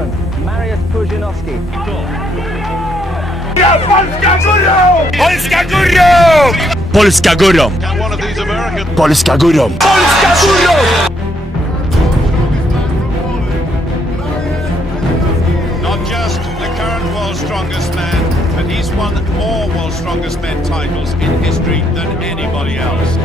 Poland, Mariusz Pudzianowski. Polska górą! Polska górą! Polska górą! Polska górą! Polska górą! Not just the current world's strongest man, but he's won more world's strongest men titles in history than anybody else.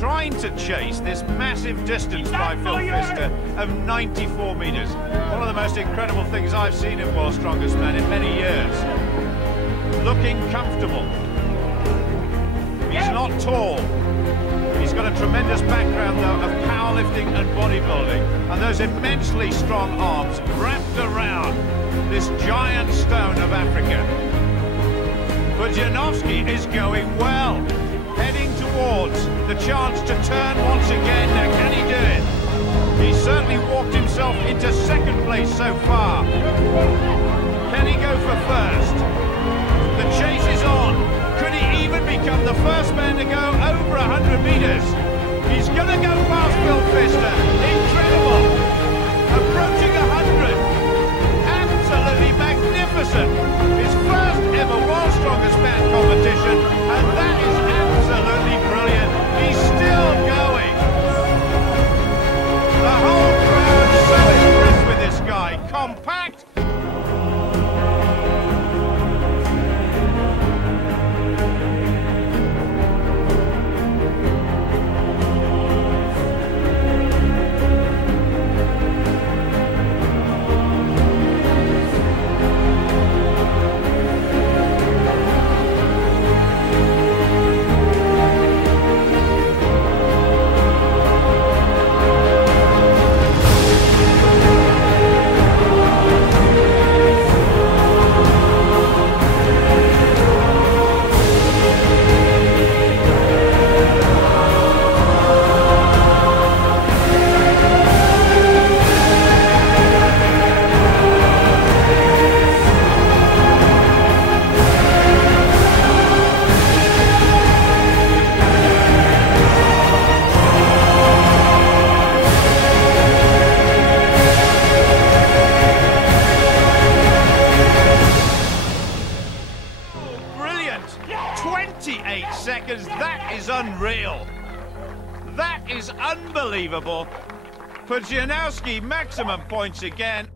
Trying to chase this massive distance by Phil Pfister of 94 metres. One of the most incredible things I've seen in World's Strongest Man in many years. Looking comfortable. He's not tall. He's got a tremendous background though of powerlifting and bodybuilding, and those immensely strong arms wrapped around this giant stone of Africa. Pudzianowski is going well, heading towards the chance to turn once again. Now, can he do it? He's certainly walked himself into second place so far. Can he go for first? The chase is on. Could he even become the first man to go over 100 metres? He's going to go past Phil Pfister. Incredible. Approaching 100. Absolutely magnificent. His first ever World's Strongest Man competition, and that is absolutely brilliant. He's still going. The whole crowd so impressed with this guy. Compact. unreal. That is unbelievable. Pudzianowski, maximum points again.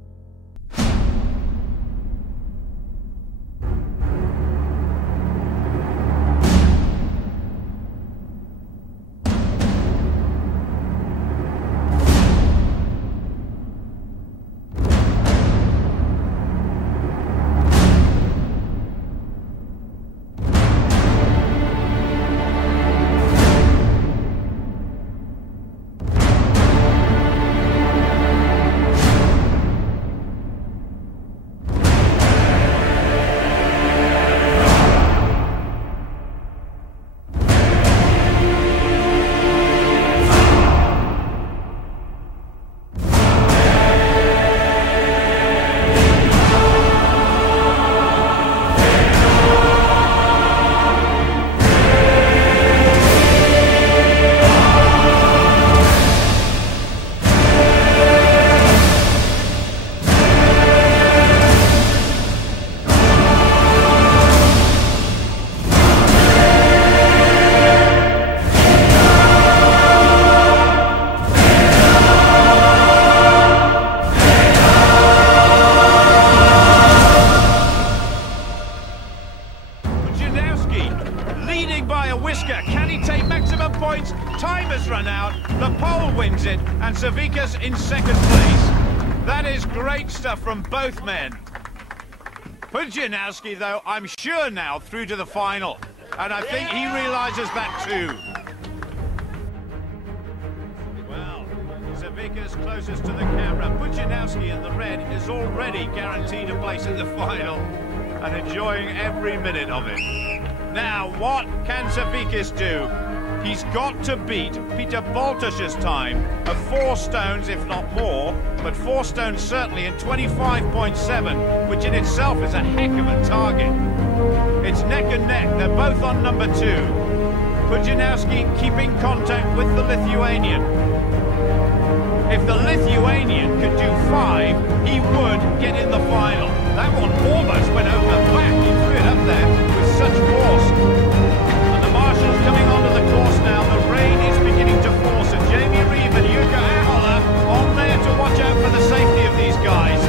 Leading by a whisker. Can he take maximum points? Time has run out. The pole wins it, and Savika's in second place. That is great stuff from both men. Pudzianowski, though, I'm sure now through to the final, and I think he realises that too. Well, Savika's closest to the camera. Pudzianowski in the red is already guaranteed a place in the final and enjoying every minute of it. Now, what can Savickas do? He's got to beat Peter Boltosz's time of 4 stones, if not more, but 4 stones certainly in 25.7, which in itself is a heck of a target. It's neck and neck. They're both on number 2. Pudzianowski keeping contact with the Lithuanian. If the Lithuanian could do 5, he would get in the final. That one almost went over the back. He threw it up there with such force. And the marshals coming onto the course now. The rain is beginning to force, and Jamie Reeve and Jukka Ahola on there to watch out for the safety of these guys.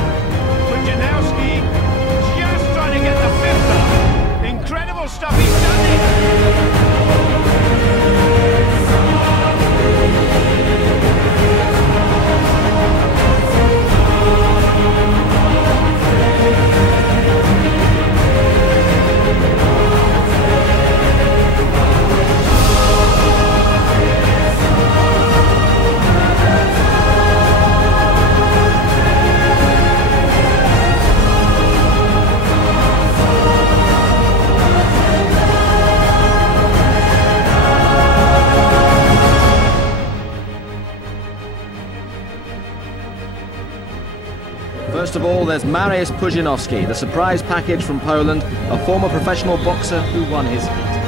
Pudzianowski just trying to get the 5th up. Incredible stuff. He's done it. First of all, there's Mariusz Pudzianowski, the surprise package from Poland, a former professional boxer who won his heat.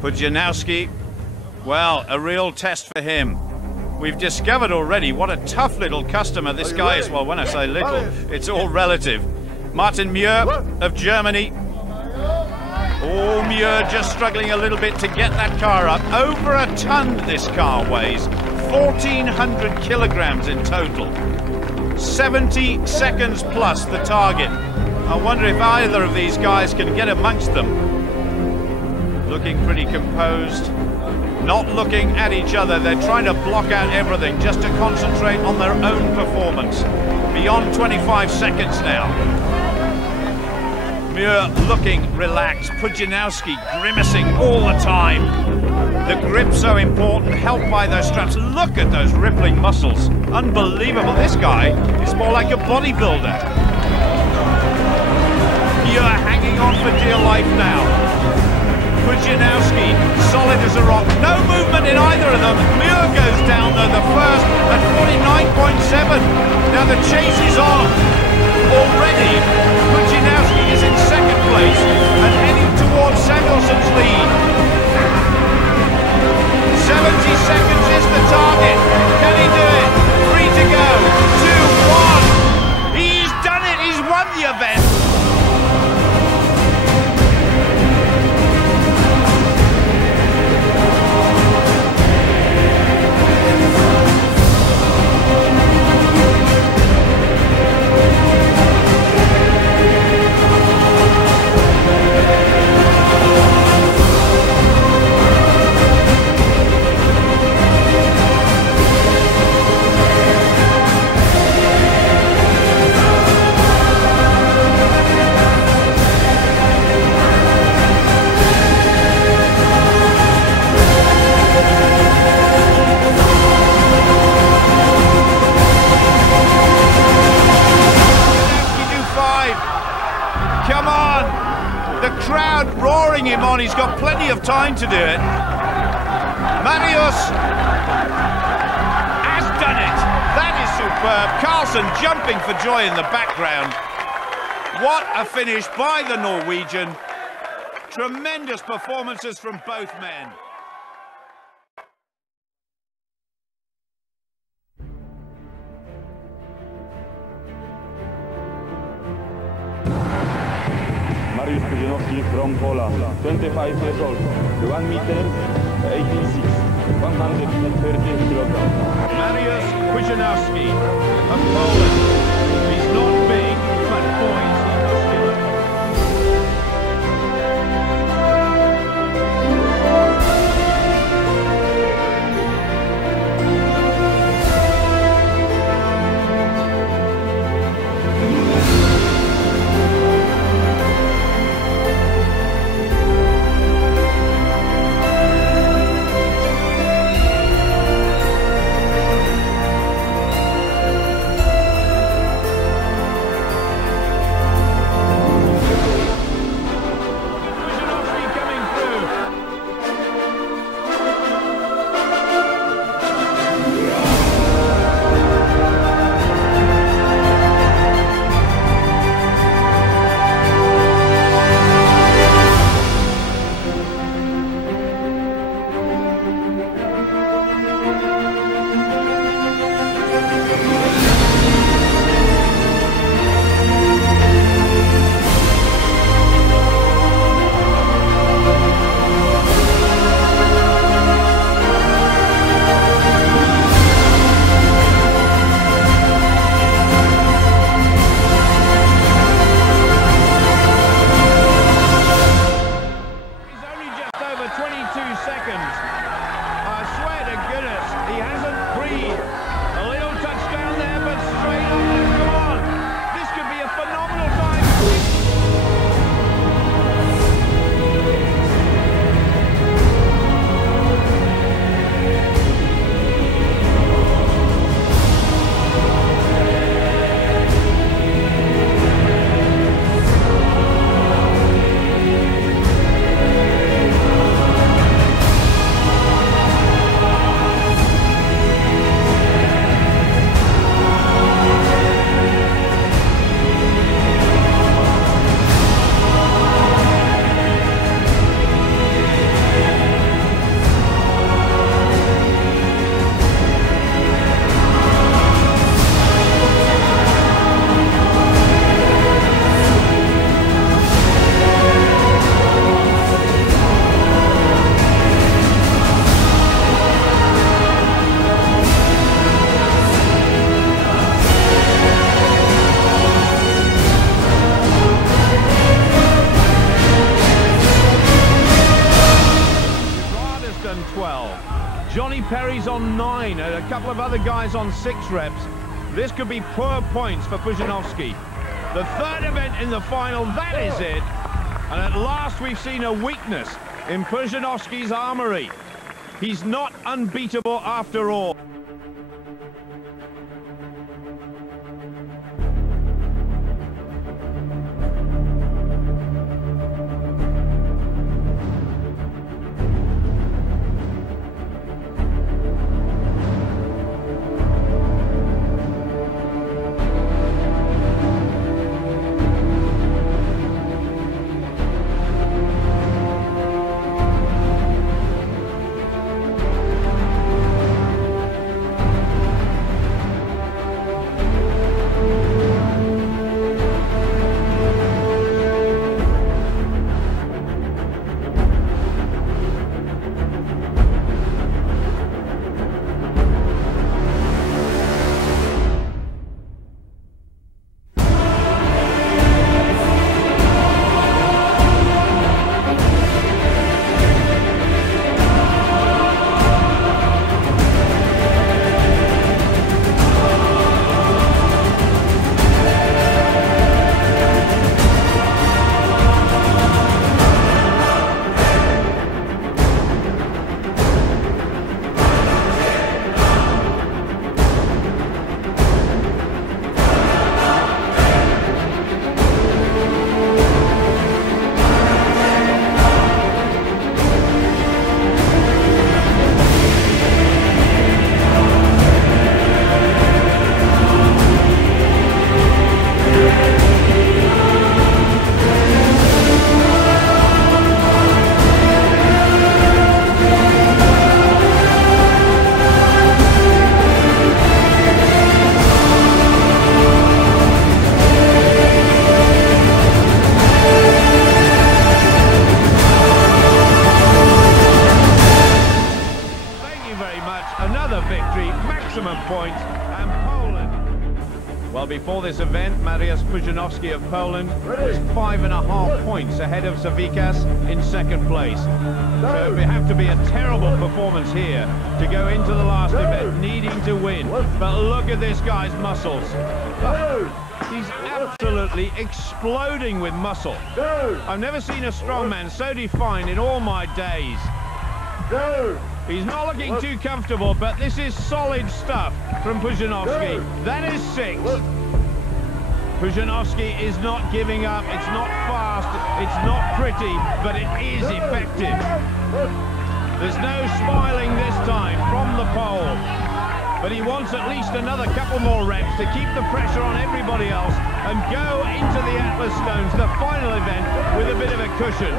Pudzianowski, well, a real test for him. We've discovered already what a tough little customer this guy is. Well, when I say little, it's all relative. Martin Muir of Germany. Oh, Muir just struggling a little bit to get that car up. Over a ton this car weighs. 1,400 kilograms in total. 70 seconds plus the target. I wonder if either of these guys can get amongst them. Looking pretty composed, not looking at each other. They're trying to block out everything just to concentrate on their own performance. Beyond 25 seconds now. Muir looking relaxed, Pudzianowski grimacing all the time. The grip so important, helped by those straps. Look at those rippling muscles. Unbelievable. This guy is more like a bodybuilder. Muir hanging on for dear life now. Pudzianowski, solid as a rock. No movement in either of them. Muir goes down though, the first at 49.7. Now the chase is on. Already, Pudzianowski is in second place and heading towards Samuelson's lead. 70 seconds is the target. Can he do it? 3 to go. 2, 1. He's done it. He's won the event. Come on! The crowd roaring him on. He's got plenty of time to do it. Mariusz has done it. That is superb. Carlsen jumping for joy in the background. What a finish by the Norwegian. Tremendous performances from both men. Mariusz Pudzianowski from Poland, 25 years old, 1 meter 86, 130 kilograms. Mariusz Pudzianowski of Poland. He's not big, but boy, is he muscular. Perry's on 9, and a couple of other guys on 6 reps. This could be poor points for Pudzianowski. The third event in the final, that is it. And at last we've seen a weakness in Pudzianowski's armoury. He's not unbeatable after all. Points, and Poland. Well, before this event, Mariusz Pudzianowski of Poland was 5.5 points ahead of Savikas in second place. So it would have to be a terrible performance here to go into the last event needing to win. But look at this guy's muscles. He's absolutely exploding with muscle. I've never seen a strongman so defined in all my days. He's not looking too comfortable, but this is solid stuff from Pudzianowski. That is 6. Pudzianowski is not giving up. It's not fast, it's not pretty, but it is effective. There's no smiling this time from the pole, but he wants at least another couple more reps to keep the pressure on everybody else and go into the Atlas Stones, the final event, with a bit of a cushion.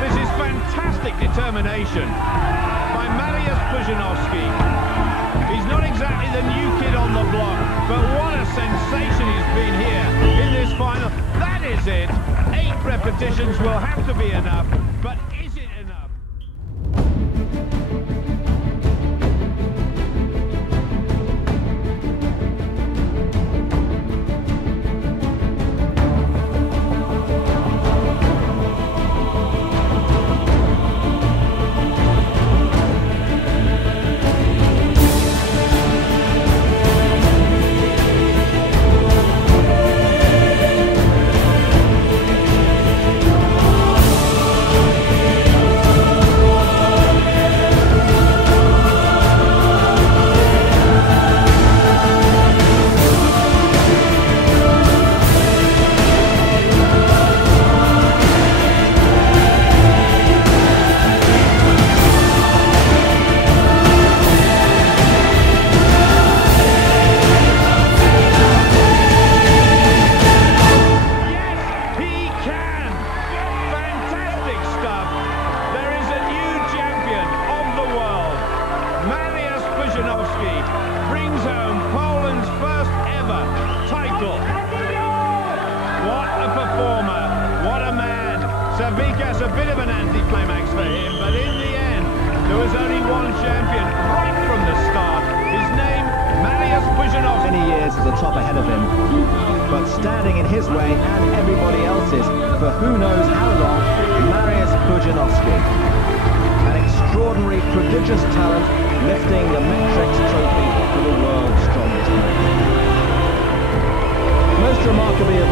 This is fantastic determination by Mariusz Pudzianowski. He's not exactly the new kid on the block, but what a sensation he's been here in this final. That is it. 8 repetitions will have to be enough, but is it enough? Brings home Poland's first ever title. What a performer, what a man. Savikas, a bit of an anticlimax for him, but in the end, there was only one champion right from the start. His name, Mariusz Pudzianowski. Many years at the top ahead of him, but standing in his way and everybody else's for who knows how long, Mariusz Pudzianowski. An extraordinary, prodigious talent, lifting the Metrics trophy for the world's strongest man. Most remarkably of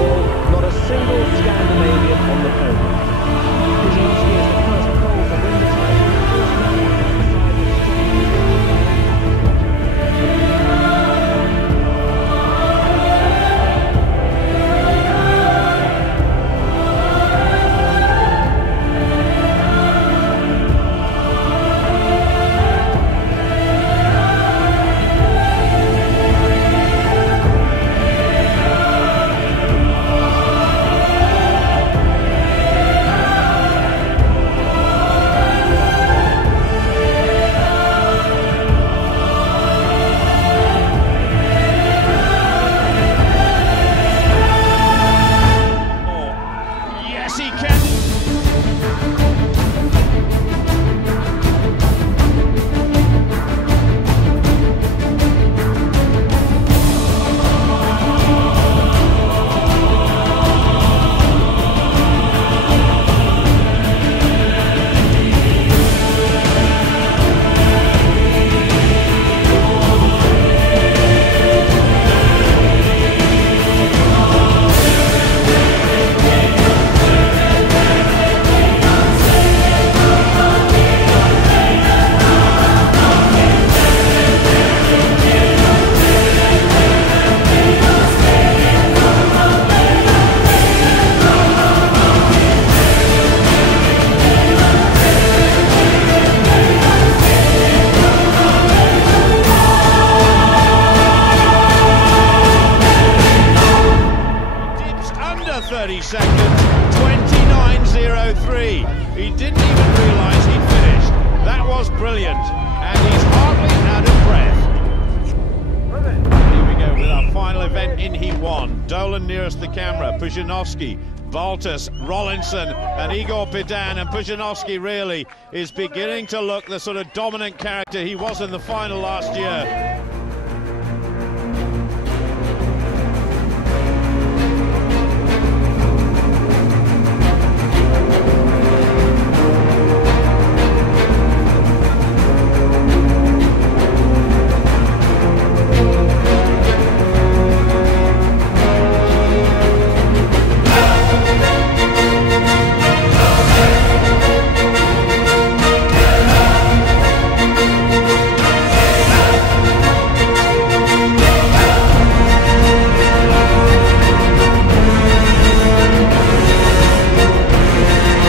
Dolan nearest the camera, Pudzianowski, Baltus, Rollinson and Igor Pidan, and Pudzianowski really is beginning to look the sort of dominant character he was in the final last year.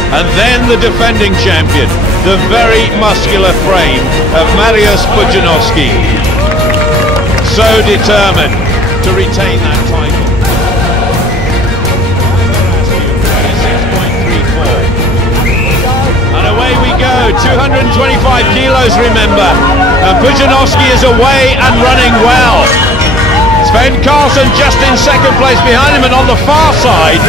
And then the defending champion, the very muscular frame of Mariusz Pudzianowski. So determined to retain that title. 26.34. And away we go, 225 kilos, remember. And Pudzianowski is away and running well. Sven Karlsson just in second place behind him, and on the far side,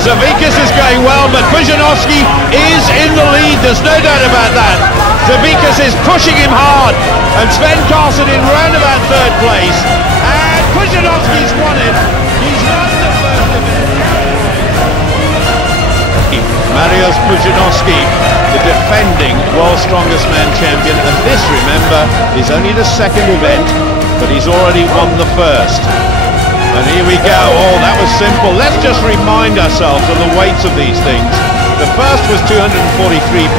Zavikas is going well, but Pudzianowski is in the lead, there's no doubt about that. Zavikas is pushing him hard, and Sven Karlsson in roundabout third place, and Pudzianowski's won it. He's won the first event. Mariusz Pudzianowski, the defending World's Strongest Man champion, and this, remember, is only the second event, but he's already won the first. And here we go. Oh, that was simple. Let's just remind ourselves of the weights of these things. The first was 243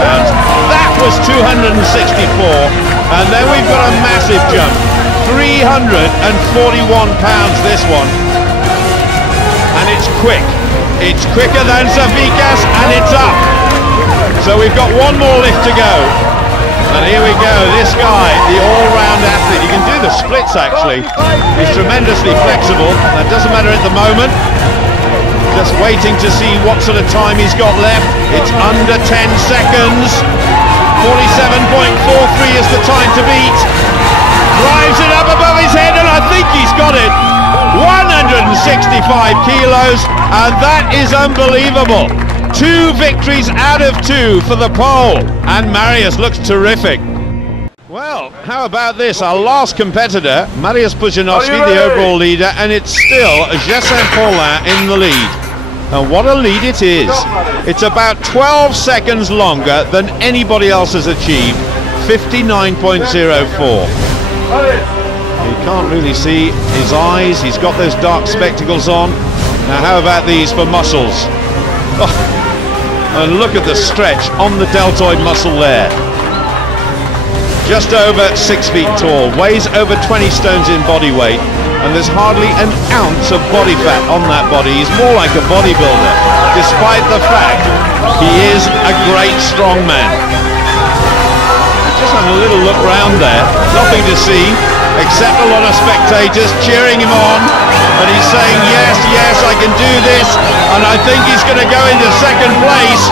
pounds. That was 264. And then we've got a massive jump. 341 pounds, this one. And it's quick. It's quicker than Zavikas, and it's up. So we've got one more lift to go. And here we go, this guy, the all-round athlete, he can do the splits actually. He's tremendously flexible, that doesn't matter at the moment. Just waiting to see what sort of time he's got left. It's under 10 seconds. 47.43 is the time to beat. Drives it up above his head, and I think he's got it. 165 kilos, and that is unbelievable. 2 victories out of 2 for the pole, and Mariusz looks terrific. Well, how about this? Our last competitor, Mariusz Pudzianowski, the overall leader, and it's still Jessin Paulin in the lead. And what a lead it is. It's about 12 seconds longer than anybody else has achieved, 59.04. You can't really see his eyes, he's got those dark spectacles on. Now how about these for muscles? Oh, and look at the stretch on the deltoid muscle there. Just over 6 feet tall, weighs over 20 stones in body weight, and there's hardly an ounce of body fat on that body. He's more like a bodybuilder, despite the fact he is a great strong man. Just having a little look round there, nothing to see except a lot of spectators cheering him on, and he's saying yes, yes, I can do this, and I think he's going to go into second place.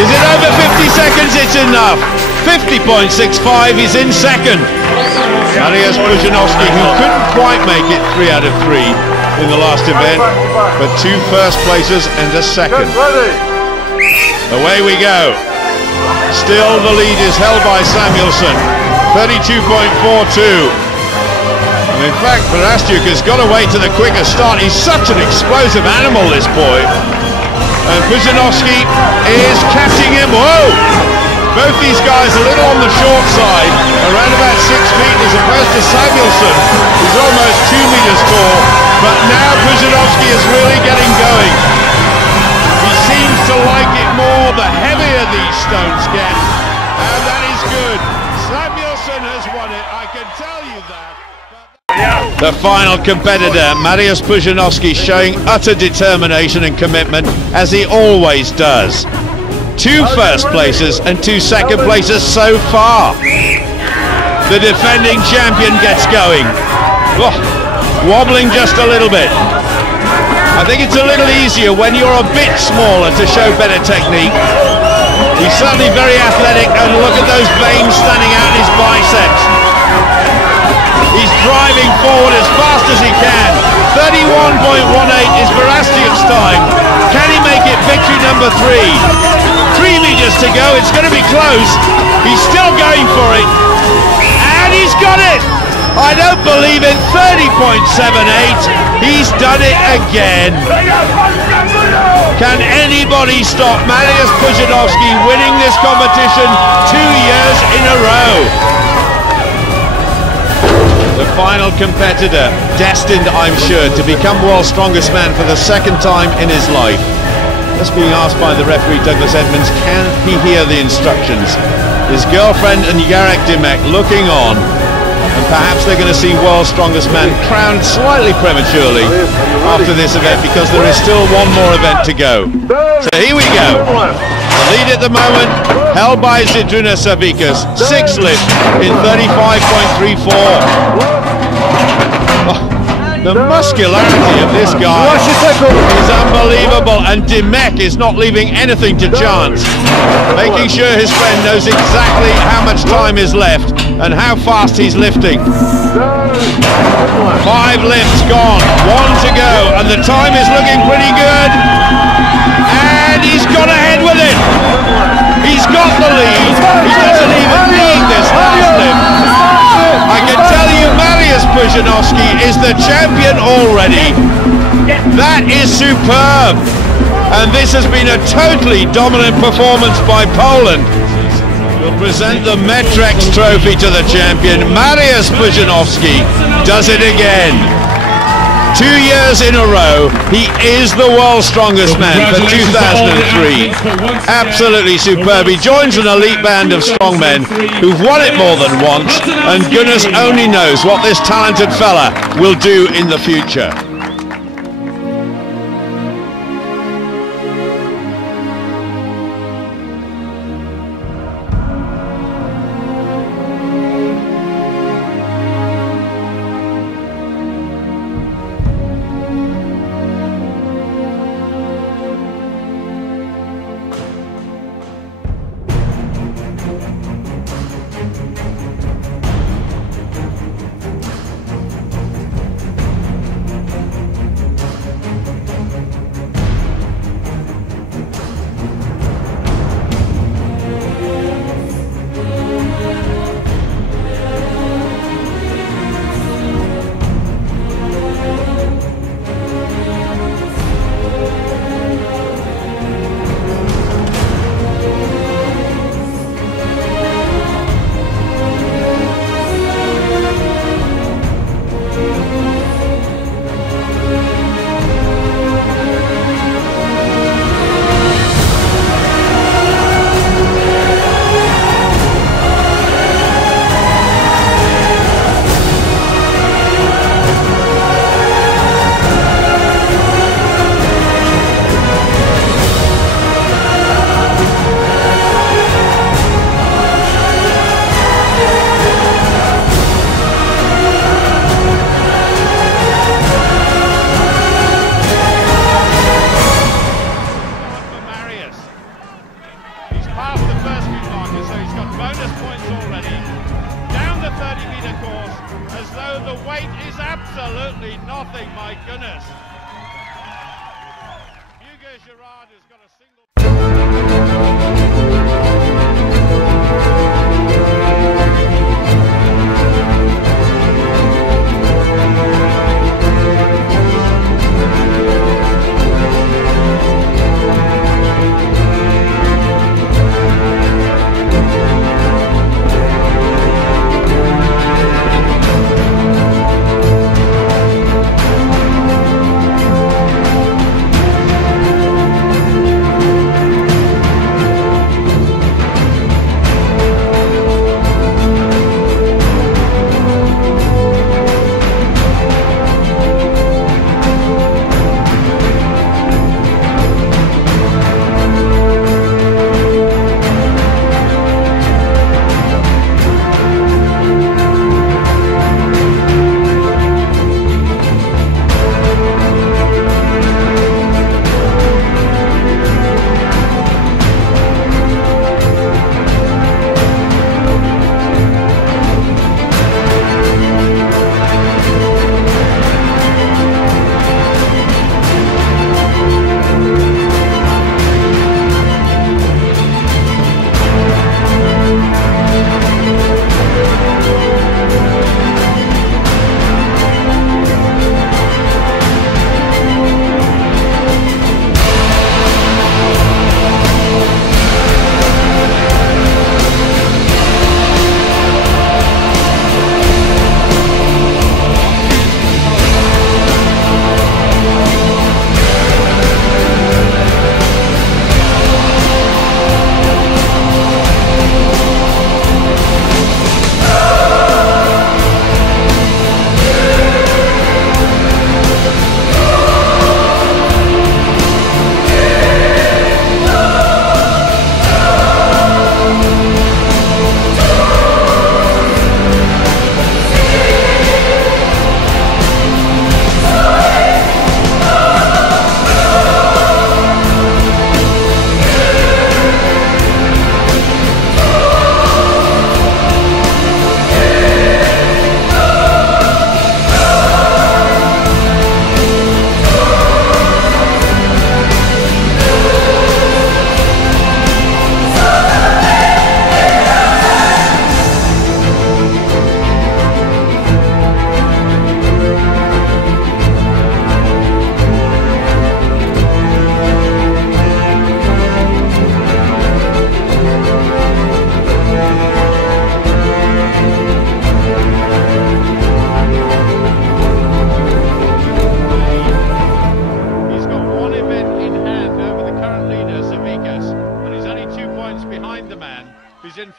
Is it over 50 seconds? It's enough. 50.65, he's in second. Mariusz Pudzianowski, who couldn't quite make it 3 out of 3 in the last event, but 2 first places and a second. Away we go. Still the lead is held by Samuelsson, 32.42. And in fact, Verastuk has got away to the quicker start. He's such an explosive animal, this boy. And Pudzianowski is catching him. Whoa! Both these guys a little on the short side, around about 6 feet, as opposed to Samuelsson, who's almost 2 meters tall. But now Pudzianowski is really getting going. He seems to like it more the heavier these stones get, and that is good. Samuelsson has won it, I can tell you that. The final competitor, Mariusz Pudzianowski, showing utter determination and commitment, as he always does. 2 first places and 2 second places so far. The defending champion gets going. Oh, wobbling just a little bit. I think it's a little easier when you're a bit smaller to show better technique. He's certainly very athletic, and look at those veins standing out in his biceps. He's driving forward as fast as he can. 31.18 is Barastiuk's time. Can he make it victory number 3? 3 meters to go, it's going to be close. He's still going for it. And he's got it! I don't believe it, 30.78. He's done it again. Can anybody stop Mariusz Pudzianowski winning this competition 2 years in a row? The final competitor, destined, I'm sure, to become world's strongest man for the 2nd time in his life. Just being asked by the referee, Douglas Edmonds, can he hear the instructions? His girlfriend and Jarek Dymek looking on, and perhaps they're going to see world's strongest man crowned slightly prematurely after this event, because there is still one more event to go. So here we go. The lead at the moment held by Zydrunas Savickas, 6th lift in 35.34. The muscularity of this guy is unbelievable, and Dymek is not leaving anything to chance, making sure his friend knows exactly how much time is left and how fast he's lifting. 5 lifts gone, 1 to go, and the time is looking pretty good, and he's gone ahead with it. He's got the lead. He doesn't even need this last lift. I can tell you Mariusz Pudzianowski is the champion already. That is superb. And this has been a totally dominant performance by Poland. We'll present the Metrex trophy to the champion. Mariusz Pudzianowski does it again. 2 years in a row, he is the world's strongest man for 2003. Absolutely superb. He joins an elite band of strongmen who've won it more than once, and goodness only knows what this talented fella will do in the future. Absolutely nothing, my goodness. Hugo Girard has got a single...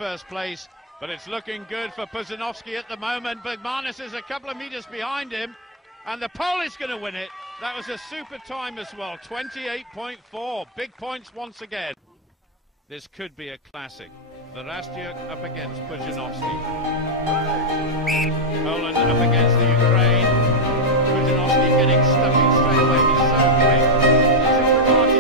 first place, but it's looking good for Pudzianowski at the moment. But Marnus is a couple of metres behind him, and the Pole is going to win it. That was a super time as well, 28.4. Big points once again. This could be a classic. Verastia up against Pudzianowski. Poland up against the Ukraine. Pudzianowski getting stuck in straight away. He's so quick. He's a party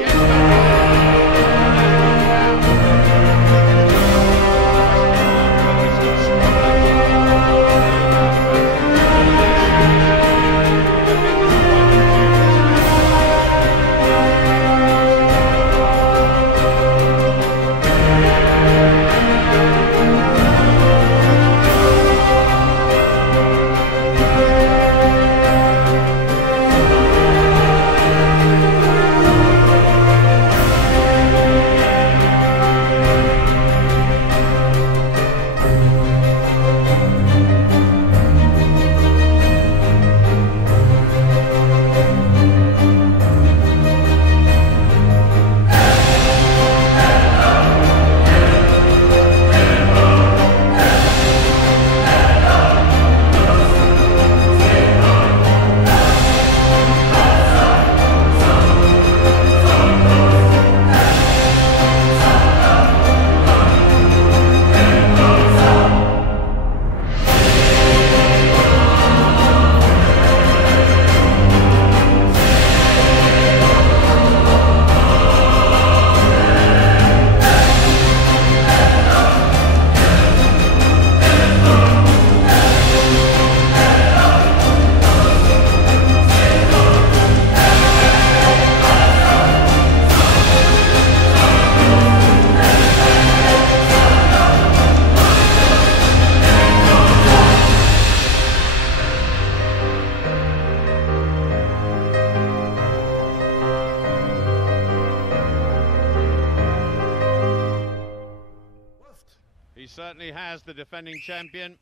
certainly has, the defending champion.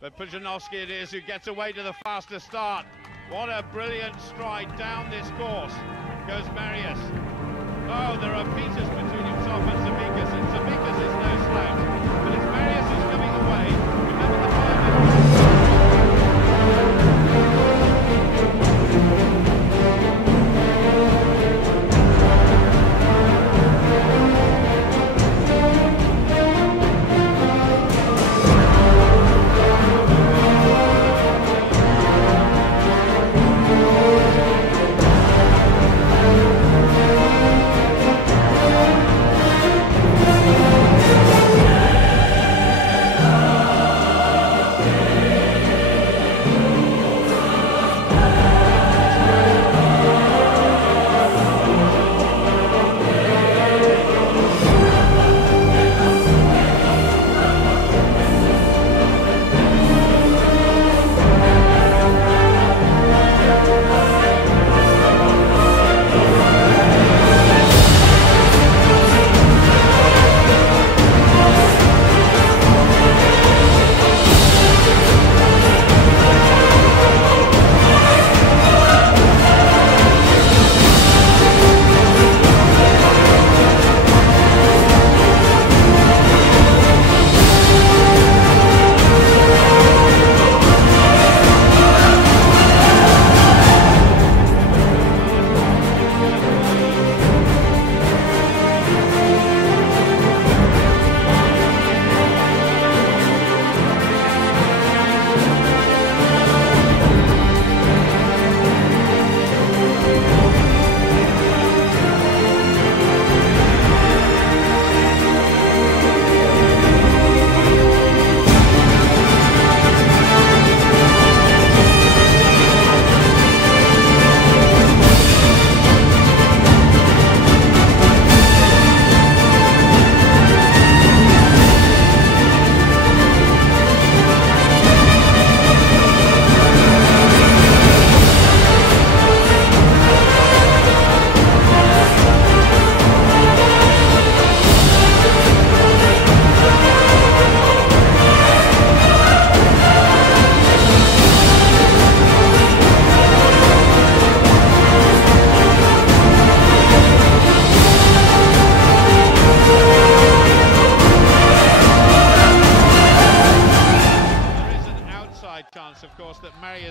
But Pudzianowski it is who gets away to the faster start. What a brilliant stride down this course goes Mariusz. Oh, there are meters between himself and Zemeckis, and Zemeckis is no slouch. But it's Mariusz who's coming away. Remember the time.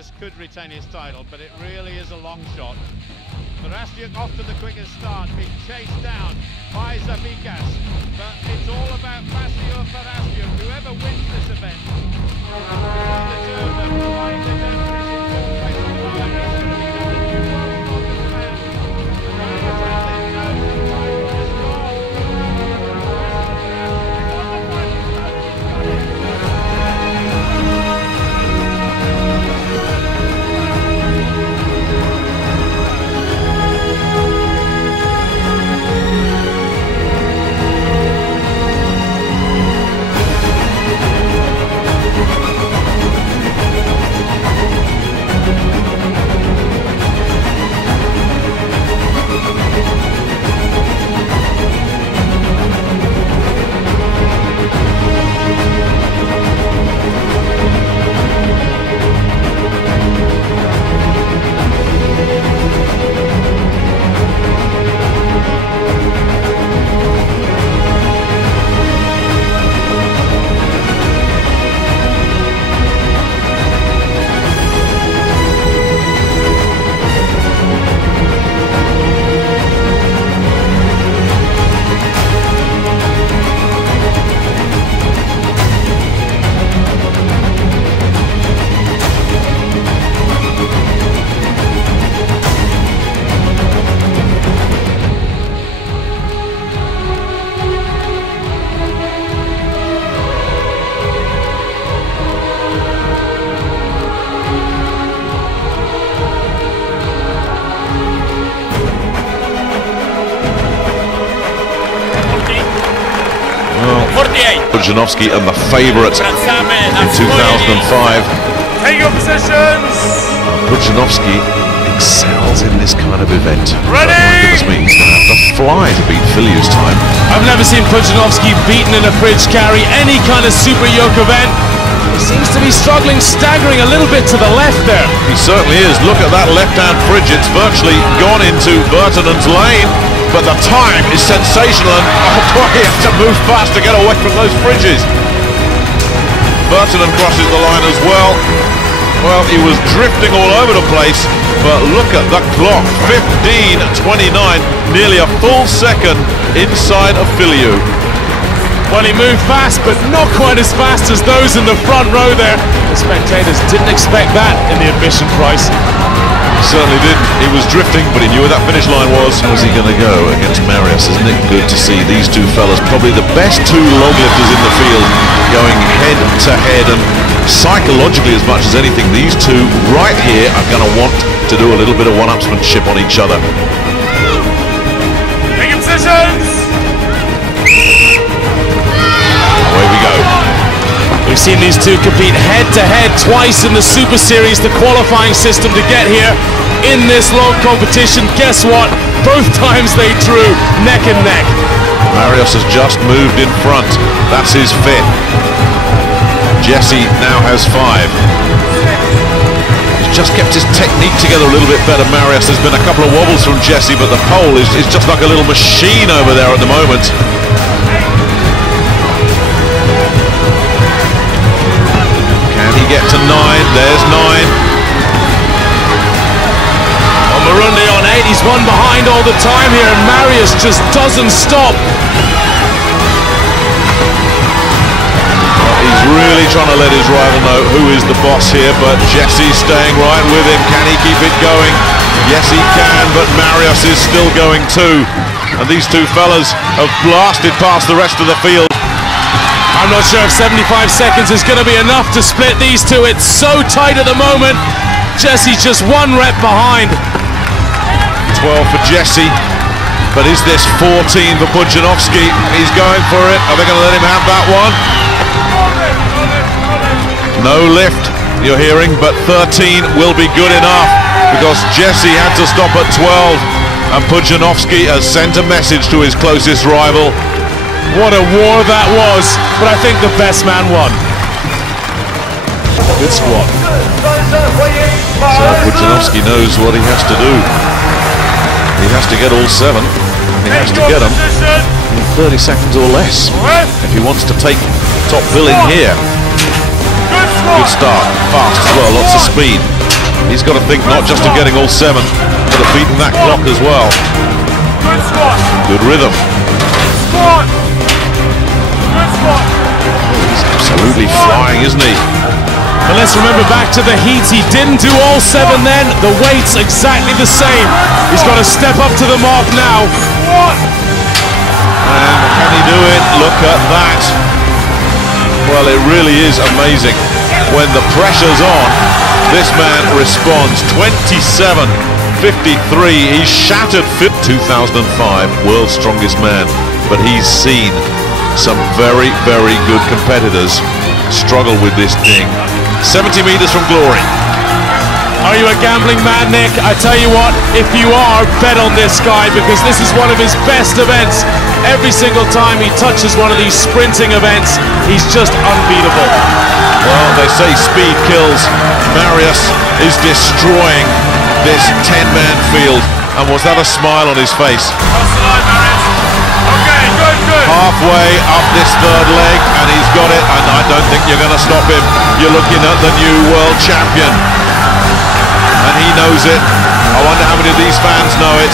Mariusz could retain his title, but it really is a long shot. Tarasyuk off to the quickest start, being chased down by Zabikas, but it's all about Mariusz Pudzianowski. Whoever wins this event, between the two of them, providing they don't finish in fifth place on the line, is going to become the new world strongest man. And Mariusz has it, knows his title is gone. Pudzianowski and the favourite in 2005. Take your positions! Pudzianowski excels in this kind of event. Ready! That means he's going to have to fly to beat Filiu's time. I've never seen Pudzianowski beaten in a fridge carry, any kind of super yoke event. He seems to be struggling, staggering a little bit to the left there. He certainly is. Look at that left-hand fridge. It's virtually gone into Virtanen's lane. But the time is sensational, and oh boy, he has to move fast to get away from those fridges. Virtanen crosses the line as well. Well, he was drifting all over the place, but look at the clock, 15:29, nearly a full second inside of Filiu. Well, he moved fast, but not quite as fast as those in the front row there. The spectators didn't expect that in the admission price. Certainly didn't. He was drifting, but he knew where that finish line was. How's he going to go against Mariusz? Isn't it good to see these two fellas, probably the best two loglifters in the field, going head to head, and psychologically as much as anything, these two right here are going to want to do a little bit of one-upsmanship on each other. Take your positions! Away we go. We've seen these two compete head-to-head twice in the Super Series, the qualifying system to get here in this long competition. Guess what? Both times they drew neck and neck. Mariusz has just moved in front. That's his fifth. Jesse now has 5. He's just kept his technique together a little bit better, Mariusz. There's been a couple of wobbles from Jesse, but the pole is just like a little machine over there at the moment. Get to 9, there's 9. Oh, Marundi on 8, he's one behind all the time here, and Mariusz just doesn't stop. Well, he's really trying to let his rival know who is the boss here, but Jesse's staying right with him. Can he keep it going? Yes, he can, but Mariusz is still going too. And these two fellas have blasted past the rest of the field. I'm not sure if 75 seconds is going to be enough to split these two. It's so tight at the moment. Jesse's just one rep behind. 12 for Jesse, but is this 14 for Pudzianowski? He's going for it. Are they going to let him have that one? No lift, you're hearing, but 13 will be good enough because Jesse had to stop at 12, and Pudzianowski has sent a message to his closest rival. What a war that was, but I think the best man won. Good squat. So Pudzianowski knows what he has to do. He has to get all 7. He has to get them in 30 seconds or less if he wants to take top billing here. Good start, fast as well, lots of speed. He's got to think not just of getting all 7, but of beating that clock as well. Good squat. Good rhythm. Squat. Good squat. He's absolutely flying, isn't he? And let's remember back to the heat, he didn't do all 7 then, the weight's exactly the same. He's got to step up to the mark now. And can he do it? Look at that. Well, it really is amazing. When the pressure's on, this man responds. 27.53, he's shattered 2005 World's Strongest Man, but he's seen some very, very good competitors struggle with this thing. 70 meters from glory. Are you a gambling man, Nick? I tell you what, if you are, bet on this guy, because this is one of his best events. Every single time he touches one of these sprinting events, he's just unbeatable. Well, they say speed kills. Mariusz is destroying this 10-man field. And was that a smile on his face? Cross the line, Mariusz. Okay, good, good. Halfway up this third leg, and he's got it, and I don't think you're going to stop him. You're looking at the new world champion, and he knows it. I wonder how many of these fans know it.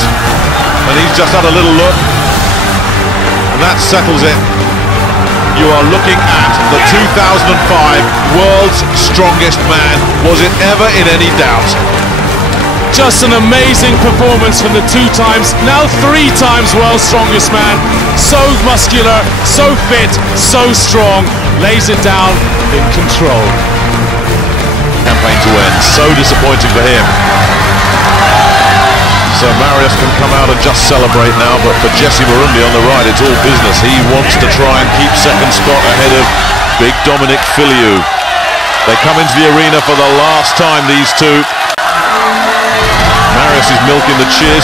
And he's just had a little look, and that settles it. You are looking at the 2005 World's Strongest Man. Was it ever in any doubt? Just an amazing performance from the 2 times, now 3 times World's Strongest Man. So muscular, so fit, so strong, lays it down in control. Campaign to end, so disappointing for him. So Mariusz can come out and just celebrate now, but for Jesse Marundi on the right, it's all business. He wants to try and keep second spot ahead of big Dominic Filiu. They come into the arena for the last time, these two. Mariusz is milking the cheers.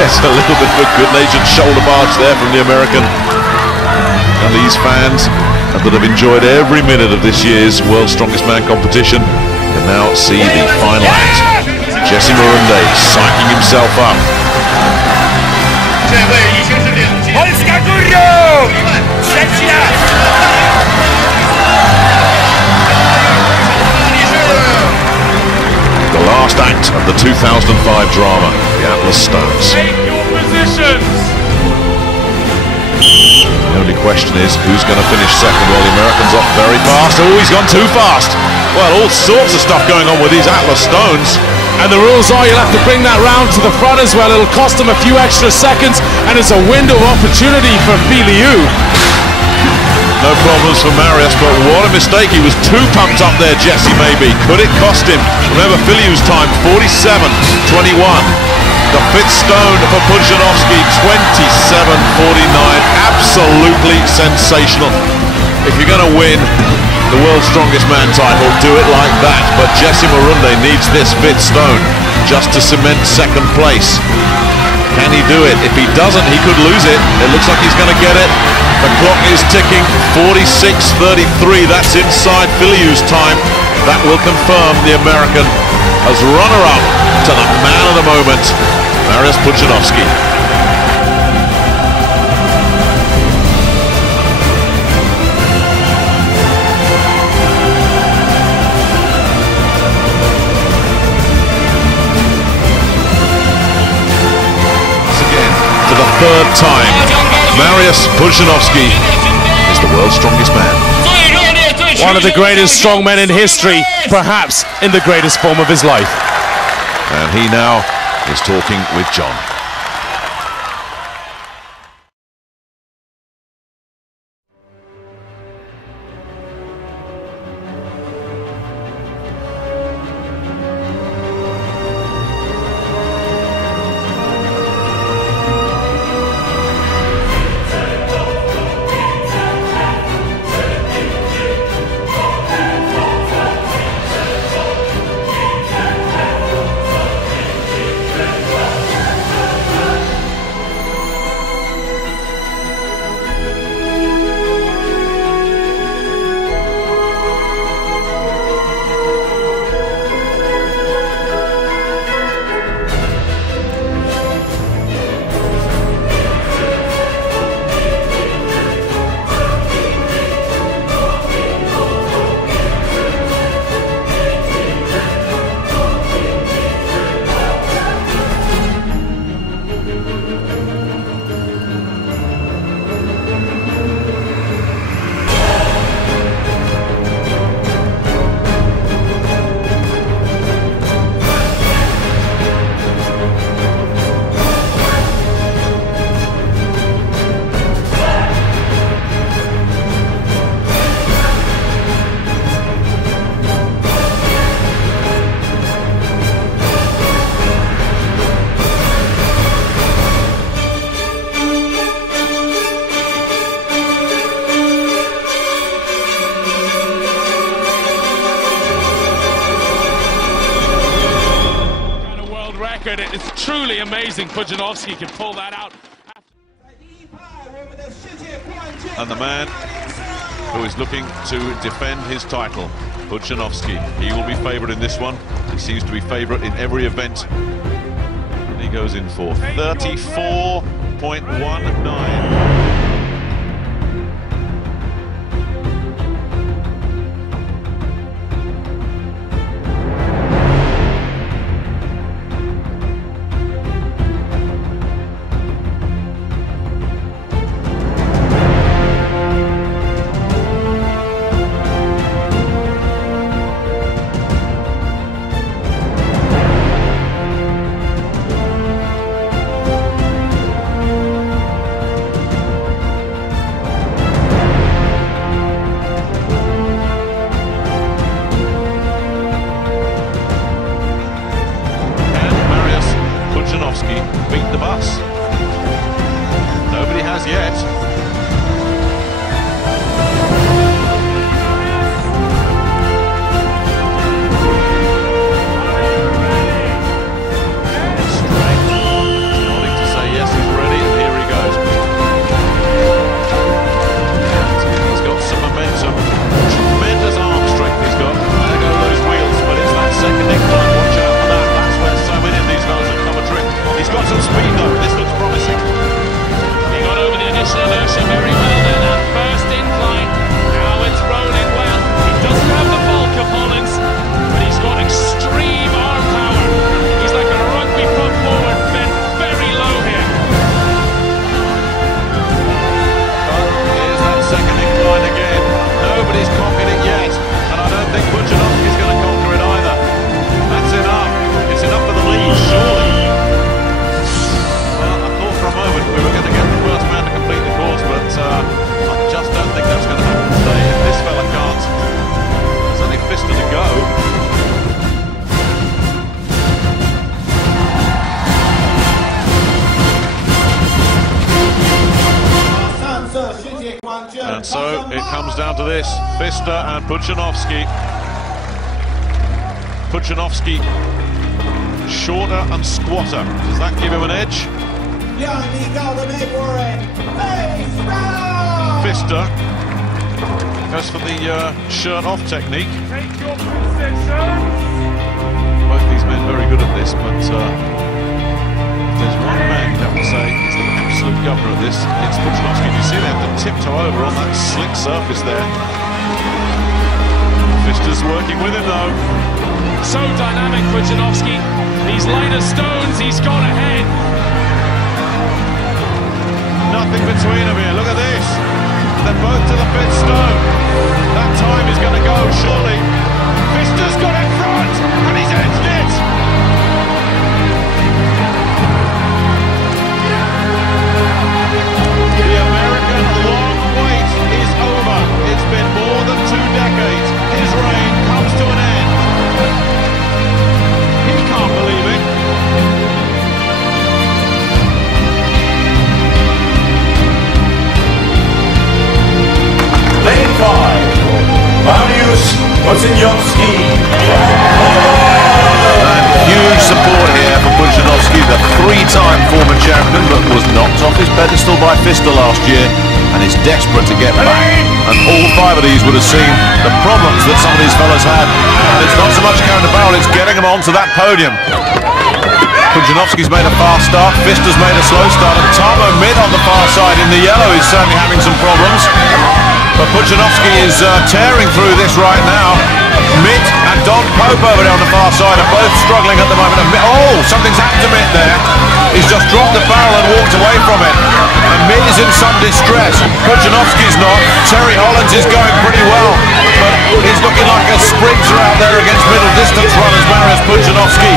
Gets a little bit of a good-natured shoulder barge there from the American. And these fans that have enjoyed every minute of this year's World's Strongest Man competition can now see the final act. Jesse Marundi psyching himself up. The last act of the 2005 drama, the Atlas Stones. Take your positions. The only question is who's going to finish second. Well, the American's off very fast. Oh, he's gone too fast. Well, all sorts of stuff going on with these Atlas Stones. And the rules are you'll have to bring that round to the front as well. It'll cost him a few extra seconds, and it's a window of opportunity for Filiu. No problems for Mariusz, but what a mistake. He was too pumped up there, Jesse, maybe. Could it cost him? Remember Filiu's time, 47.21. The 5th stone for Pudzianowski, 27.49. Absolutely sensational. If you're going to win the World's Strongest Man title, do it like that. But Jesse Marundi needs this 5th stone just to cement second place. Can he do it? If he doesn't, he could lose it. It looks like he's going to get it. The clock is ticking, 46.33. That's inside Filiu's time. That will confirm the American as runner-up to the man of the moment, Mariusz Pudzianowski. For the 3rd time, Mariusz Pudzianowski is the world's strongest man. One of the greatest strongmen in history, perhaps in the greatest form of his life. And he now is talking with John. record. It's truly amazing Pudzianowski can pull that out. And the man who is looking to defend his title, Pudzianowski, he will be favourite in this one. He seems to be favourite in every event. And he goes in for 34.19. Beat the bus. Nobody has yet. Straight. Nodding to say yes, he's ready, and here he goes. And he's got some momentum. Tremendous arm strength he's got. There go those wheels, but it's that second incline. Watch out for that. That's where so many of these fellas have come adrift. He's got some speed though, this looks promising. He got over the initial inertia very well there, that first incline. Now it's rolling well. He doesn't have the bulk of Hollins, but he's got extreme arm power. He's like a rugby puck forward, bent very low here. Here's that second incline again. Nobody's copied it yet, and I don't think Pudzianowski's going to conquer it either. That's enough. It's enough for the lead, surely. We were going to get the first man to complete the course, but I just don't think that's going to happen today. If this fella can't, there's only Pfister to go. And so it comes down to this, Pfister and Pudzianowski. Pudzianowski, shorter and squatter. Does that give him an edge? Pfister goes for the shirt-off technique. Both these men very good at this, but if there's one man you'd have to say is the absolute governor of this, it's Pudzianowski. You see they have to tiptoe over on that slick surface there. Pfister's working with him though. So dynamic, Pudzianowski. These lighter stones, he's gone ahead. Nothing between them here, look at this. They're both to the fifth stone. That time is going to go, surely. Pfister's got in front, and he's edged it. The American long wait is over. It's been more than 2 decades. His reign comes to an end. He can't believe it. Lane 5, Mariusz Pudzianowski. And huge support here for Pudzianowski, the 3-time former champion, but was knocked off his pedestal by Pfister last year and is desperate to get back. And all 5 of these would have seen the problems that some of these fellas had. And it's not so much carrying the barrel, it's getting them onto that podium. Pudzianowski's made a fast start, Pfister's made a slow start, and Tamo Mid on the far side in the yellow is certainly having some problems. But Pudzianowski is tearing through this right now. Mitt and Don Pope over there on the far side are both struggling at the moment. Oh, something's happened to Mitt there. He's just dropped the barrel and walked away from it. And Mitt is in some distress. Pudzianowski's not. Terry Hollins is going pretty well, but he's looking like a sprinter out there against middle distance runners, Mariusz Pudzianowski.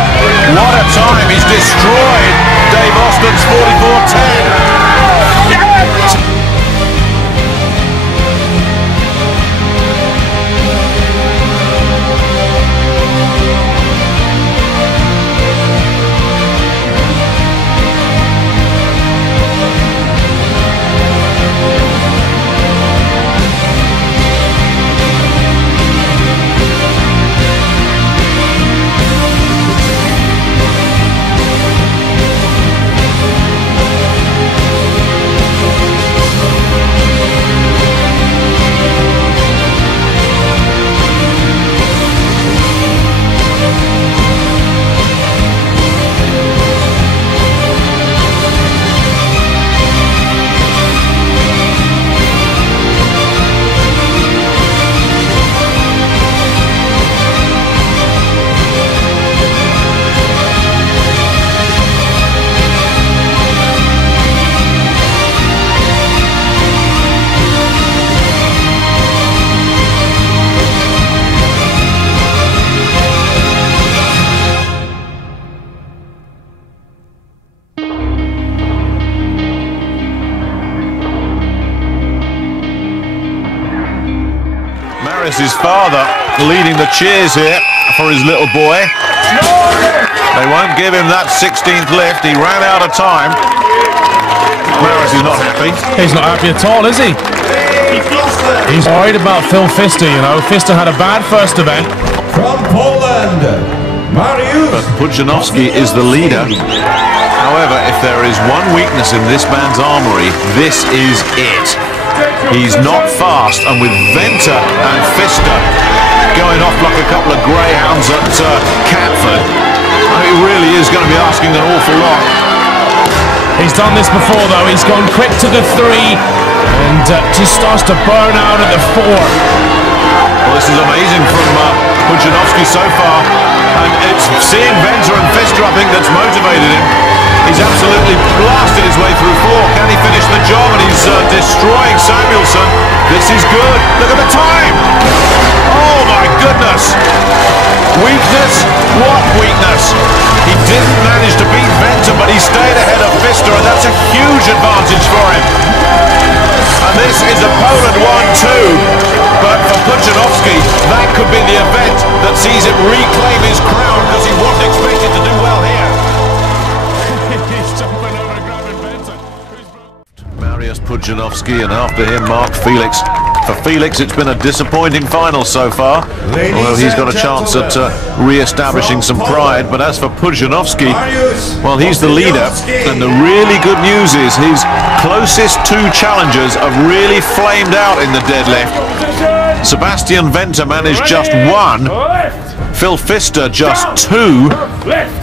What a time. He's destroyed Dave Austin's 44.10. Mariusz's father leading the cheers here for his little boy. They won't give him that 16th lift. He ran out of time. Mariusz is not happy. He's not happy at all, is he? He's worried about Phil Pfister, you know. Pfister had a bad first event. From Poland, Mariusz. But Pudzianowski is the leader. However, if there is one weakness in this man's armory, this is it. He's not fast, and with Venter and Pfister going off like a couple of greyhounds at Catford, he really is going to be asking an awful lot. He's done this before, though. He's gone quick to the 3 and just starts to burn out at the 4. Well, this is amazing from Pudzianowski so far, and it's seeing Venter and Pfister, I think, that's motivated him. He's absolutely blasted his way through 4. Can he finish the job? And he's destroying Samuelsson. This is good. Look at the time. Oh my goodness. Weakness? What weakness? He didn't manage to beat Venter, but he stayed ahead of Pfister, and that's a huge advantage for him. And this is a Poland 1-2. But for Pudzianowski, that could be the event that sees him reclaim his crown, because he wasn't expected to do well here. Mariusz Pudzianowski, and after him Mark Felix. For Felix, it's been a disappointing final so far, although he's got a chance at re-establishing some pride. But as for Pudzianowski, well, he's the leader, and the really good news is his closest 2 challengers have really flamed out in the deadlift. Sebastian Venter managed just 1, Phil Pfister just 2,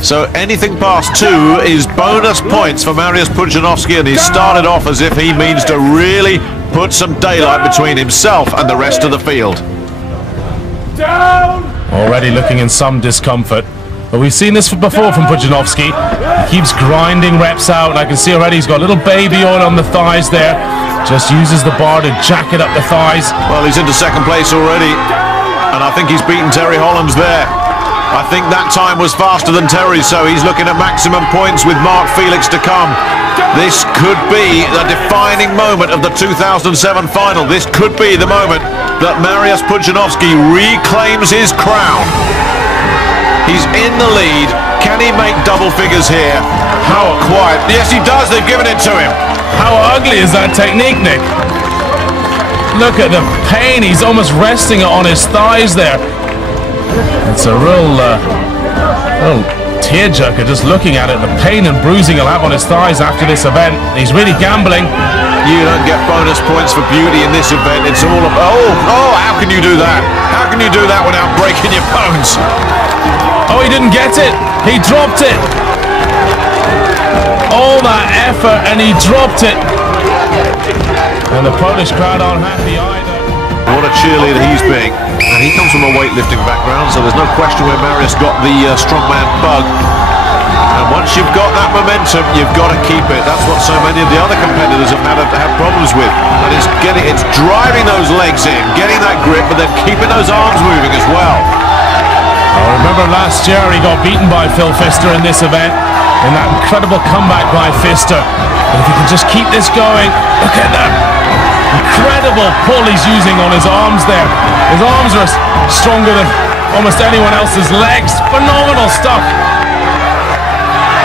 so anything past 2 is bonus points for Mariusz Pudzianowski, and he's started off as if he means to really put some daylight between himself and the rest of the field. Already looking in some discomfort, but we've seen this before from Pudzianowski. He keeps grinding reps out, and I can see already he's got a little baby oil on the thighs there. Just uses the bar to jacket up the thighs. Well, he's into second place already, and I think he's beaten Terry Hollands there. I think that time was faster than Terry's, so he's looking at maximum points with Mark Felix to come. This could be the defining moment of the 2007 final. This could be the moment that Mariusz Pudzianowski reclaims his crown. He's in the lead. Can he make double figures here? How quiet. Yes, he does. They've given it to him. How ugly is that technique, Nick? Look at the pain. He's almost resting it on his thighs there. It's a real tearjerker just looking at it. The pain and bruising he'll have on his thighs after this event. He's really gambling. You don't get bonus points for beauty in this event. It's all about... Oh, how can you do that? How can you do that without breaking your bones? Oh, he didn't get it. He dropped it. All that effort, and he dropped it. And the Polish crowd aren't happy either. What a cheerleader he's being. And he comes from a weightlifting background, so there's no question where Mariusz got the strongman bug. And once you've got that momentum, you've got to keep it. That's what so many of the other competitors have had problems with. And it's driving those legs in, getting that grip, but then keeping those arms moving as well. I remember last year he got beaten by Phil Pfister in this event, in that incredible comeback by Pfister. And if he can just keep this going, look at that incredible pull he's using on his arms there. His arms are stronger than almost anyone else's legs. Phenomenal stuff.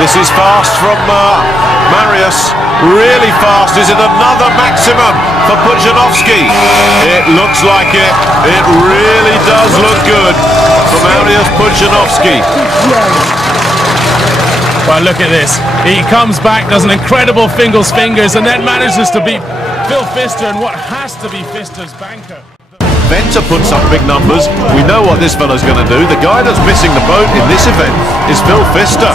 This is fast from Mariusz. Really fast. Is it another maximum for Pudzianowski? It looks like it. It really does look good for Mariusz Pudzianowski. Well, look at this. He comes back, does an incredible fingers, and then manages to beat Phil Pfister in what has to be Pfister's banker. Venter puts up big numbers. We know what this fellow's going to do. The guy that's missing the boat in this event is Phil Pfister.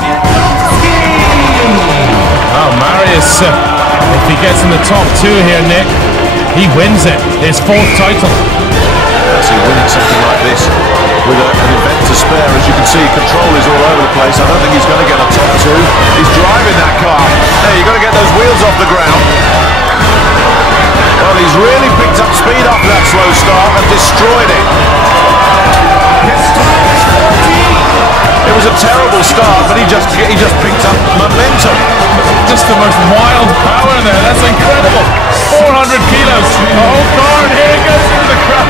Oh, Mariusz, if he gets in the top 2 here, Nick, he wins it. His 4th title. As he winning something like this with an event to spare, as you can see, control is all over the place. I don't think he's going to get a top 2. He's driving that car. Hey, you've got to get those wheels off the ground. Well, he's really picked up speed after that slow start and destroyed it. It was was a terrible start, but he just picked up momentum. Just the most wild power there. That's incredible. 400 kilos. Oh, God, here it goes into the crowd.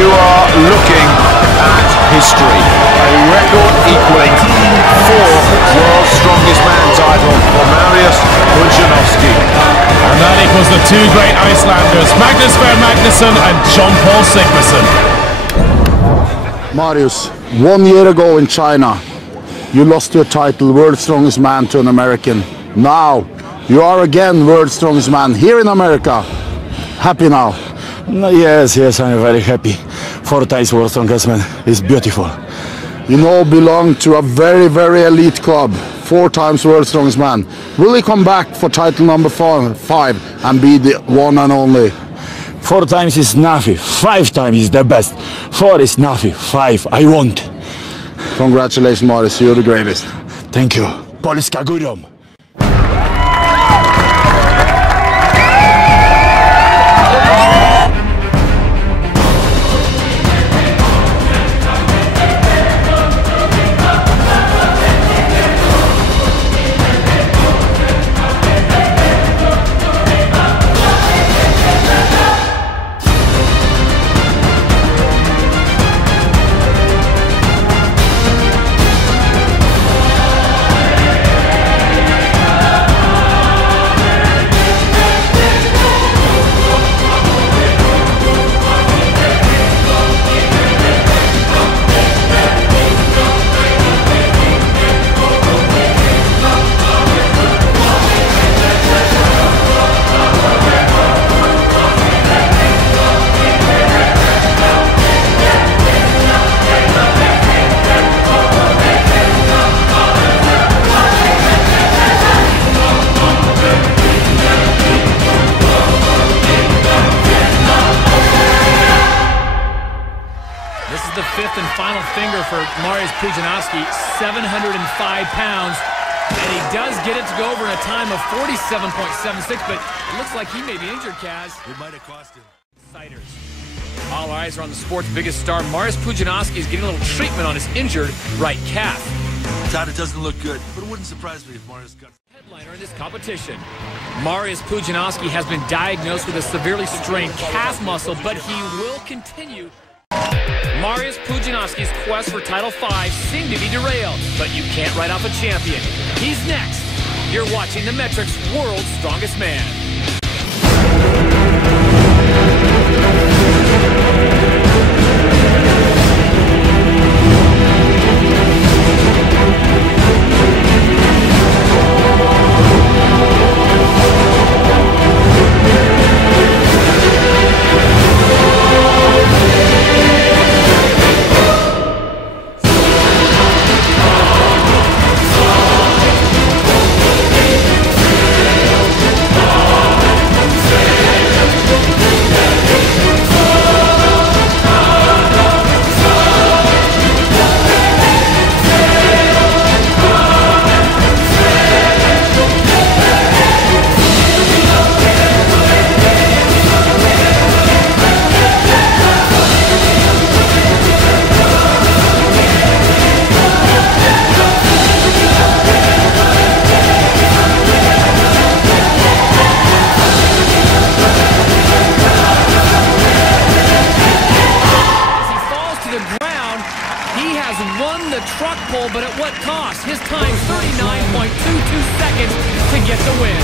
You are looking at history. A record equaling 4 World's Strongest Man title for Mariusz Pudzianowski. And that equals the 2 great Icelanders, Magnus Ver Magnusson and John Paul Sigmarsson. Mariusz, 1 year ago in China, you lost your title, World's Strongest Man, to an American. Now, you are again World's Strongest Man here in America. Happy now? Yes, I'm very happy. 4 times World's Strongest Man. It's beautiful. You now belong to a very, very elite club. 4 times World's Strongest Man. Will he come back for title number 5 and be the one and only? 4 times is nothing. 5 times is the best. 4 is nothing. 5 I want. Congratulations, Mariusz. You're the greatest. Thank you. Polska górą. The 5th and final finger for Mariusz Pudzianowski, 705 pounds, and he does get it to go over in a time of 47.76, but it looks like he may be injured, Kaz. It might have cost him. Sighters. All eyes are on the sport's biggest star. Mariusz Pudzianowski is getting a little treatment on his injured right calf. Todd, it doesn't look good, but it wouldn't surprise me if Mariusz got... Headliner in this competition. Mariusz Pudzianowski has been diagnosed with a severely strained calf muscle, but he will continue. Mariusz Pudzianowski's quest for Title 5 seemed to be derailed, but you can't write off a champion. He's next. You're watching the Metrics World's Strongest Man. Truck pull, but at what cost? His time, 39.22 seconds to get the win.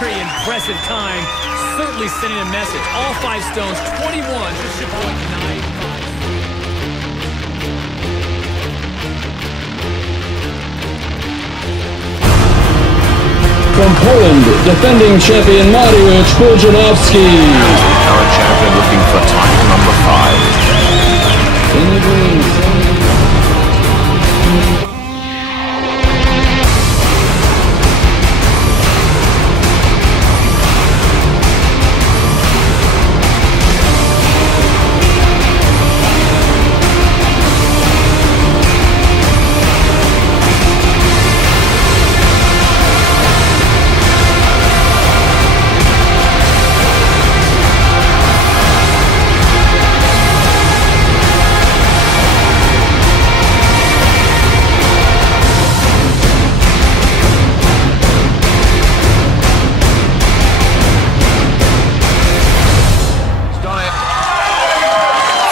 Very impressive time, certainly sending a message. All 5 stones, 21 to ship point 9. From Poland, defending champion Mariusz Pudzianowski. The current champion looking for title number 5. In the green.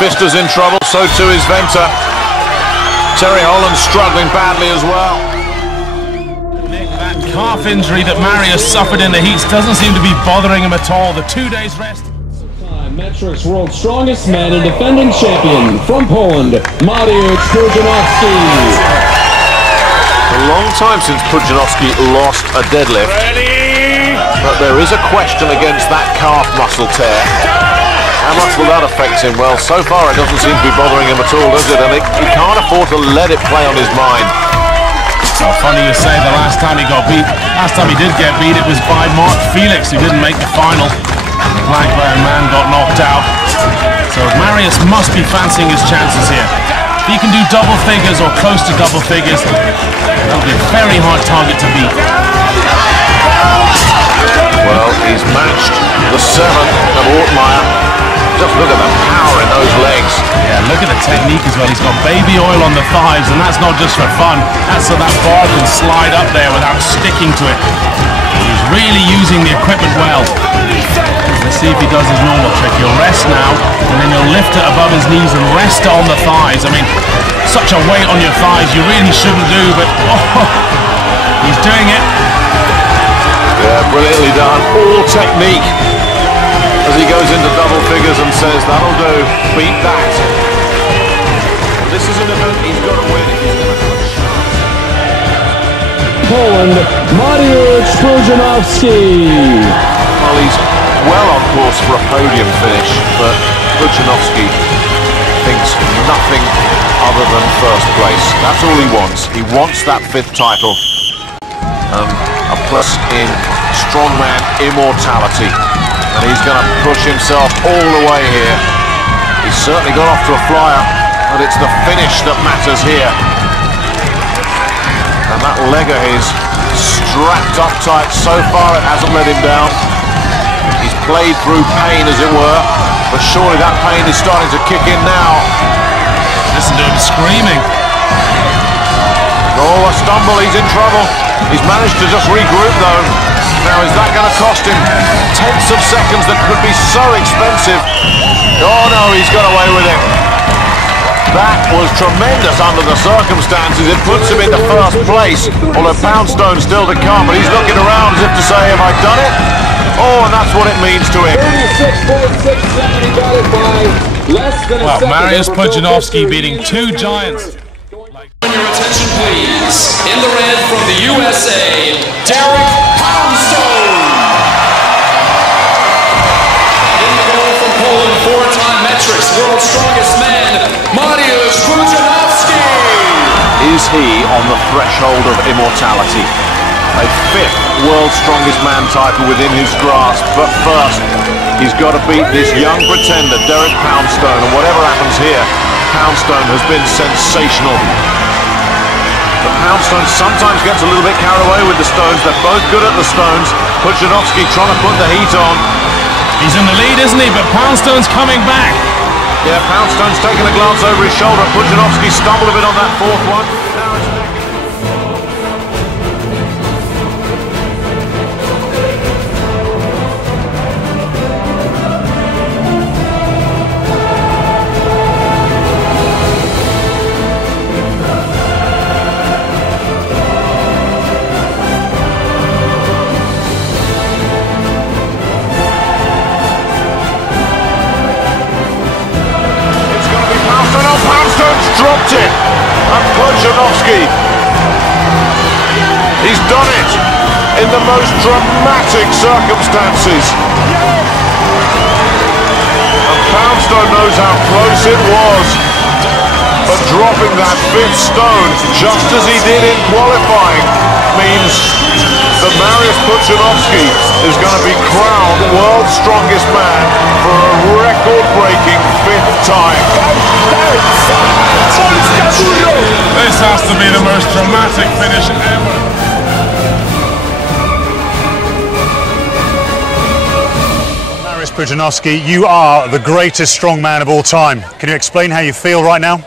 Fister's in trouble, so too is Venter. Terry Holland's struggling badly as well. Nick, that calf injury that Mariusz suffered in the heats doesn't seem to be bothering him at all. The 2 days rest. Metrics World's Strongest Man and defending champion from Poland, Mariusz Pudzianowski. A long time since Pudzianowski lost a deadlift. But there is a question against that calf muscle tear. How much will that affect him? Well, so far it doesn't seem to be bothering him at all, does it? And he can't afford to let it play on his mind. So funny you say the last time he got beat. Last time he did get beat, it was by Mark Felix, who didn't make the final. The black-bearing man got knocked out. So Mariusz must be fancying his chances here. If he can do double figures or close to double figures, that'll be a very hard target to beat. Well, he's matched the 7 of Ortmeyer. Just look at the power in those legs. Yeah, look at the technique as well. He's got baby oil on the thighs, and that's not just for fun. That's so that bar can slide up there without sticking to it. He's really using the equipment well. Let's see if he does his normal trick. He'll rest now, and then he'll lift it above his knees and rest it on the thighs. I mean, such a weight on your thighs you really shouldn't do, but he's doing it. Yeah, brilliantly done. All technique. As he goes into double figures and says, that'll do, beat that. This is an event he's got to win if he's going to have a chance. Poland, Mariusz Pudzianowski. Well, he's well on course for a podium finish, but Pudzianowski thinks nothing other than first place. That's all he wants. He wants that 5th title. A plus in strongman immortality. And he's going to push himself all the way here. He's certainly got off to a flyer, but it's the finish that matters here. And that leg of his strapped up tight. So far it hasn't let him down. He's played through pain, as it were, but surely that pain is starting to kick in now. Listen to him screaming. Oh, a stumble, he's in trouble. He's managed to just regroup though. Now is that going to cost him tenths of seconds that could be so expensive? Oh no, he's got away with it. That was tremendous under the circumstances. It puts him into first place, although Poundstone's still to come, but he's looking around as if to say, have I done it? Oh, and that's what it means to him. 36.67, he got it by less than a second. Mariusz Pudzianowski beating 2 giants. Your attention please. In the red from the USA, Derek Poundstone. In the goal from Poland, 4-time metrics, world's strongest man, Mariusz Pudzianowski. Is he on the threshold of immortality? A 5th world's strongest man title within his grasp, but first he's got to beat this young pretender, Derek Poundstone, and whatever happens here, Poundstone has been sensational. But Poundstone sometimes gets a little bit carried away with the stones. They're both good at the stones. Pudzianowski trying to put the heat on. He's in the lead, isn't he? But Poundstone's coming back. Yeah, Poundstone's taking a glance over his shoulder. Pudzianowski stumbled a bit on that 4th one. Now it's dropped it, and Pudzianowski in the most dramatic circumstances. And Poundstone knows how close it was, but dropping that 5th stone, just as he did in qualifying, means that Mariusz Pudzianowski is going to be crowned world's strongest man for a record-breaking 5th time. This has to be the most dramatic finish ever. Mariusz Pudzianowski, you are the greatest strongman of all time. Can you explain how you feel right now?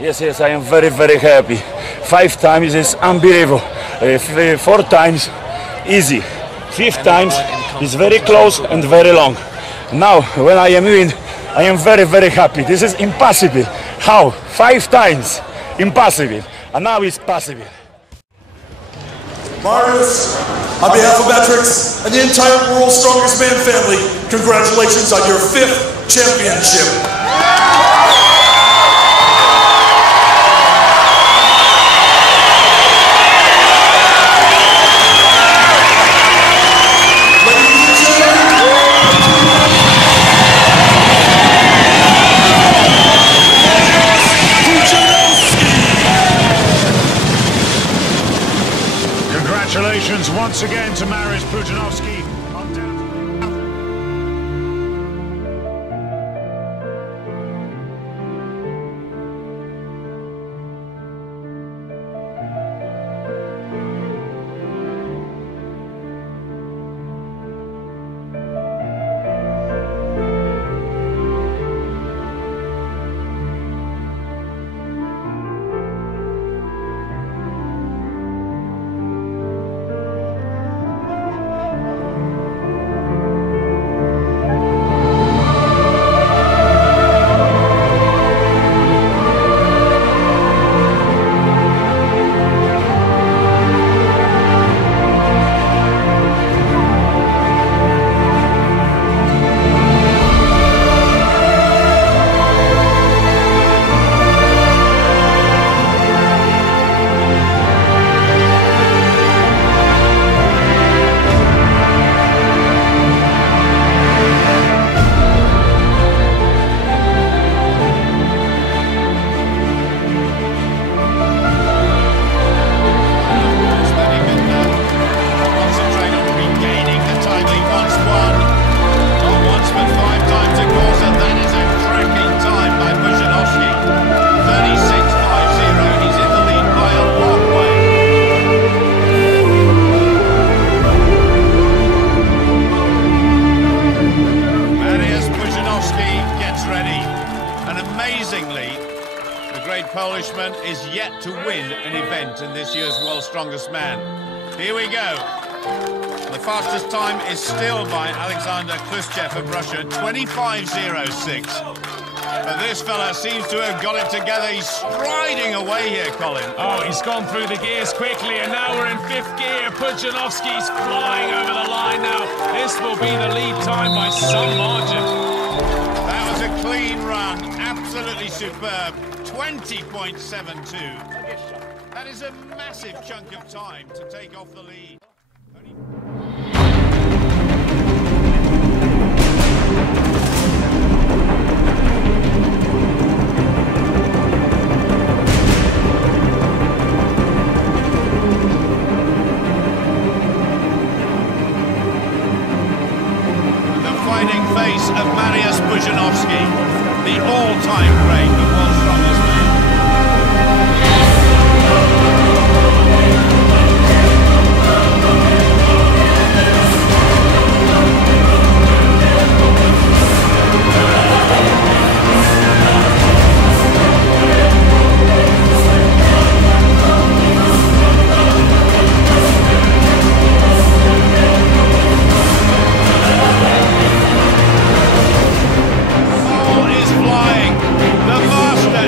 Yes, I am very, very happy. 5 times is unbelievable. 4 times easy. 5th times is very close and very long. Now, when I am win, I am very, very happy. This is impossible. How? 5 times. Impossible. And now it's possible. Mariusz, on behalf of Metrics and the entire World's Strongest Man family, congratulations on your 5th championship. Congratulations once again to Mariusz Pudzianowski. Polishman is yet to win an event in this year's World's Strongest Man. Here we go. The fastest time is still by Alexander Khrushchev of Russia, 25.06. But this fella seems to have got it together. He's striding away here, Colin. Oh, he's gone through the gears quickly, and now we're in 5th gear. Pudzianowski's flying over the line now. This will be the lead time by some margin. That was a clean run, absolutely superb. 20.72. That is a massive chunk of time to take off the lead. The fighting face of Mariusz Pudzianowski, the all-time great of World's Strongest Man. The master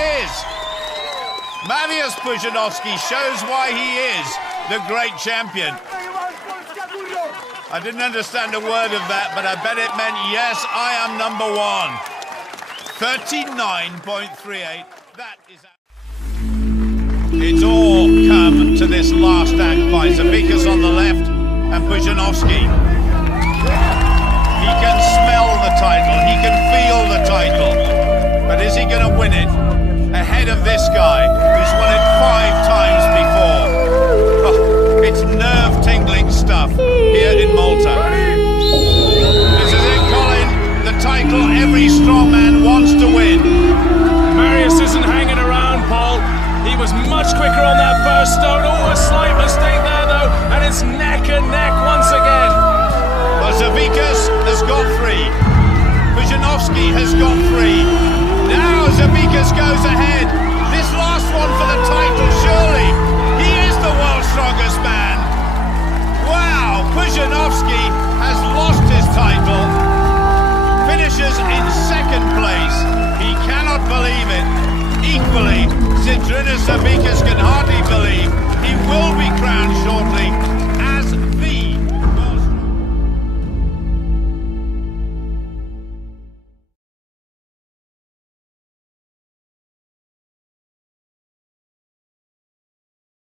is. Mariusz Pudzianowski shows why he is the great champion. I didn't understand a word of that, but I bet it meant, yes, I am number one. 39.38. That is... It's all come to this last act by Zavikas on the left and Pudzianowski. He can smell the title, he can feel the title, but is he going to win it ahead of this guy who's won it 5 times before? Oh, it's nerve-tingling stuff here in Malta. This is it, Colin, the title every strongman wants to win. Mariusz isn't hanging around, Paul. He was much quicker on that first stone. Oh, a slight mistake there, though, and it's neck and neck once again. Well, Zavikas has got 3. Pudzianowski has got 3.